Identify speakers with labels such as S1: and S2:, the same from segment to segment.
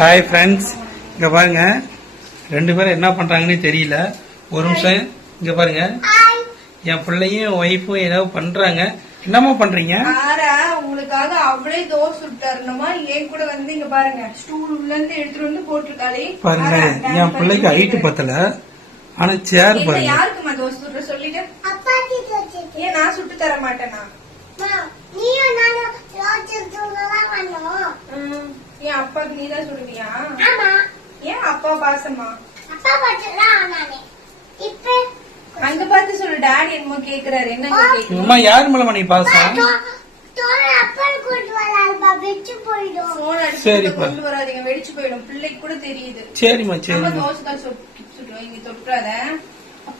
S1: Hi friends இங்க பாருங்க. ரெண்டு பேரும் என்ன பண்றாங்கன்னே தெரியல. ஒரு நிமிஷம் இங்க பாருங்க.
S2: ஹாய்
S1: என் பிள்ளையும் ஒய்ஃபும் ஏதோ பண்றாங்க. என்னம்மா பண்றீங்க?
S3: உங்களுக்காக அவளே தோசை சுட்டாருனமா என் கூட வந்து இங்க பாருங்க. ஸ்டூல் உள்ள இருந்து எடுத்துட்டு வந்து போட்டிருக்காளே.
S1: பாருங்க என்
S3: நான்
S1: பிள்ளைக்கு ஹைட்டு பத்தல. ஆனா சேர் பாருங்க
S3: யாருக்குமா தோசை சுடுற சொல்லிட்டு
S2: அப்பாச்சி
S3: நான் சுட்டு தர மாட்டேனா?
S2: நீயும் நானும் ரோஜு தூங்கலாம் வந்தோம்
S3: ம், ஏன் அப்பாக்கு நீதான் சுடுவியா?
S2: ஆமா.
S3: ஏன் அப்பா பாசமா?
S2: அப்பா பட்டுதான் நானே இப்ப
S3: அங்க பார்த்து சொல்லு டாடி என்னமோ கேக்குறாரு. என்ன கேக்குறீங்க
S1: அம்மா யார் மேலமா நீ பாசம்? சரிப்பா.
S3: கொண்டு வராதீங்க வெடிச்சு போயிடும். பிள்ளைக்கு கூட தெரியுது.
S1: சரிம்மா
S3: நம்ம
S1: சரிம்மா
S3: தோசை தான் சுட்டுருவோம் இங்க தொட்டுறாத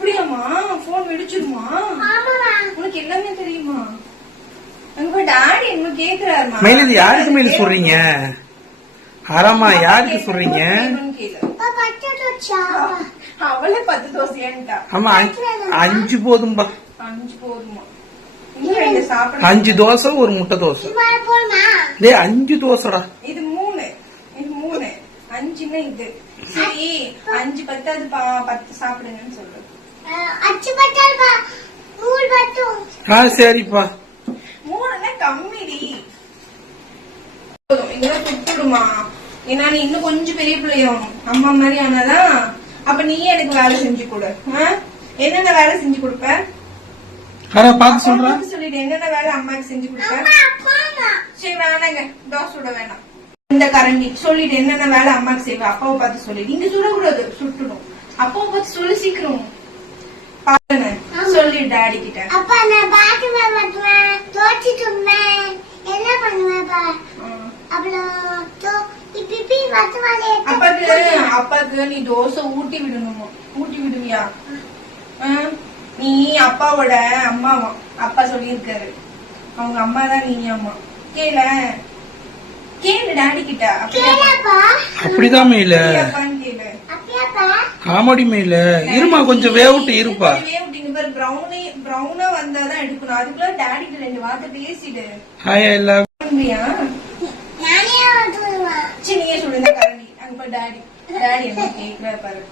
S3: அப்படியாம்மா? போன் வெடிச்சிருமா? உனக்கு எல்லாமே தெரியுமா? அங்க டாடி என்ன கேக்குறாருமா?
S1: மேல இது யாருக்கு மேல சொல்றீங்க? ஆறாமா யாருக்கு சொல்றீங்க?
S3: அவளே பத்து தோசையான்ட்டா.
S1: ஆமா அஞ்சு- போதும்பா.
S3: அஞ்சு போதுமா இன்னும் ரெண்டு சாப்பிட
S1: அஞ்சு தோசை ஒரு முட்டை தோசை. டேய் அஞ்சு தோசைடா.
S3: இது மூணு. இது மூணு. அஞ்சுன்னா இது. சரி அஞ்சு பத்தாவது பத்து சாப்பிடுங்கன்னு சொல்லு.
S1: ஆ சரிப்பா.
S3: கம்மிடி. இதெல்லாம் ஏன்னா நீ இன்னும் கொஞ்சம் பெரிய பிள்ளையும் அம்மா மாதிரி ஆனாதான் அப்ப நீயே எனக்கு வேலை செஞ்சு கொடு? என்னென்ன வேலை செஞ்சு கொடுப்ப? சொல்லிட்டு என்னென்ன வேலை அம்மாக்கு செஞ்சு கொடுப்ப?
S2: அம்மா அப்பாமா
S3: சரி வேணாங்க தோசை சுட வேணாம். இந்த கரண்டி சொல்லிட்டு என்னென்ன வேலை அம்மாக்கு செய்வ? அப்பாவை பார்த்து சொல்லி. நீங்க சுடக்கூடாது சுட்டுடும் அப்பாவை பார்த்து சொல்லி சீக்கிரம். பாருங்க. சொல்லி டாடி கிட்ட.
S2: அப்பா நான் பாட்டு மாட்டுவேன் தோச்சி தும்பேன் என்ன. அப்புறம் இப்படி வத்து வாழைய
S3: அப்பாக்கு அப்பாக்கு நீ தோசை ஊட்டி விடணுமா? ஊட்டி விடுவியா? நீ அப்பாவோட அம்மாவா? அப்பா சொல்லியிருக்காரு. அவங்க அம்மா தான் நீ அம்மா. கேள. கேளு டாடி கிட்ட.
S1: அப்படிதான் காமெடி மேல இருமா கொஞ்சம் வேவிட்டு இருப்பா.
S3: வேவிட்டு பாரு ப்ரௌனே ப்ரௌனா வந்தாதான் எடுக்கணும். அதுக்குள்ள டாடிக்கு ரெண்டு வார்த்தை பேசிடு.
S1: ஹாய் எல்லாம்
S3: உண்மையா?
S2: நானே தூங்குவேன்
S3: சரி நீங்க சொல்லுங்க கரண்டி. அங்க போய் டாடி டாடி என்ன கேக்குறாரு பாரு.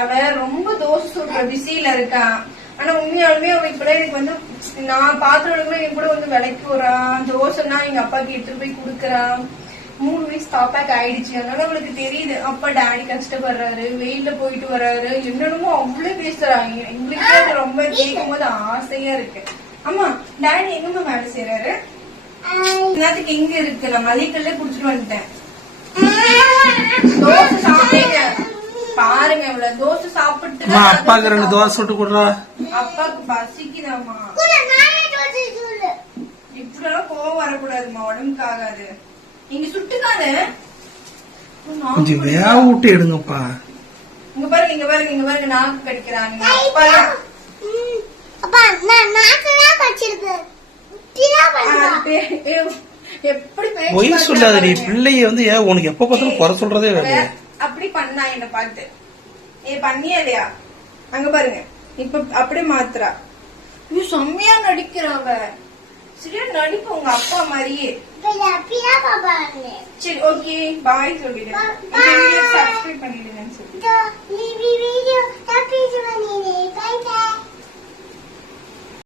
S3: அவ ரொம்ப தோசை சுடுற பிஸியில இருக்கா. ஆனா உண்மையாலுமே அவ இப்பதான் எனக்கு வந்து நான் பாத்திரம் என் கூட வந்து விலைக்கு வரான் தோசைன்னா எங்க அப்பாக்கு எடுத்துட்டு போய் கொடுக்கறான் மூணு வயசு பாப்பாக்கு ஆயிடுச்சு. அதனால அவளுக்கு தெரியுது அப்பா டாடி கஷ்டப்படுறாரு வெயில்ல போயிட்டு வர்றாரு என்னென்னமோ அவ்வளவு பேசுறாங்க. எங்களுக்கே அது ரொம்ப கேட்கும் போது ஆசையா இருக்கு. ஆமா டாடி எங்கம்மா வேலை செய்யறாரு எல்லாத்துக்கு எங்க இருக்கு. நான் மல்லிக்கல்ல குடிச்சிட்டு வந்துட்டேன். தோசை சாப்பிட்டீங்க பாருங்க இவ்வளவு தோசை சாப்பிட்டு
S1: அம்மா அப்பாக்கு ரெண்டு தோசை சுட்டு கொடுறா.
S3: அப்பாக்கு
S2: தோச்சி சொல்லு
S3: இப்படிலாம் கோவம் வரக்கூடாதும்மா. உடம்புக்கு ஆகாது. நீங்க சுட்டுக்காது
S1: கொஞ்சம் வேக விட்டு எடுங்கப்பா.
S3: இங்க பாருங்க இங்க பாருங்க இங்க பாருங்க நாக்கு கடிக்கிறாங்க. அப்பா.
S2: ம். அப்பா நான் நாக்கெல்லாம் கடிச்சிருக்கு. இப்படிதான் பண்ணுவேன்
S3: அது பே- ஏ- எப்படி பேச்சு
S1: பொய்
S3: மாத்துறா
S1: சொல்லாதடி
S3: பாருங்க.
S1: பிள்ளைய வந்து உனக்கு எப்ப பார்த்தாலும் குறை சொல்றதே வேலை
S3: அப்படி பண்ணா என்ன பார்த்து ஏ பண்ணியா இல்லையா? அங்க பாருங்க. இப்ப அப்படியே மாத்துறா. செம்மையா நடிக்கிறா அவ சரியா நடிப்பு உங்க அப்பா மாதிரியே. சரி ஓகே பாய் சொல்லிடு
S2: Bye.
S3: சப்ஸ்கிரைப் பண்ணிடுங்கன்னு சொல்லி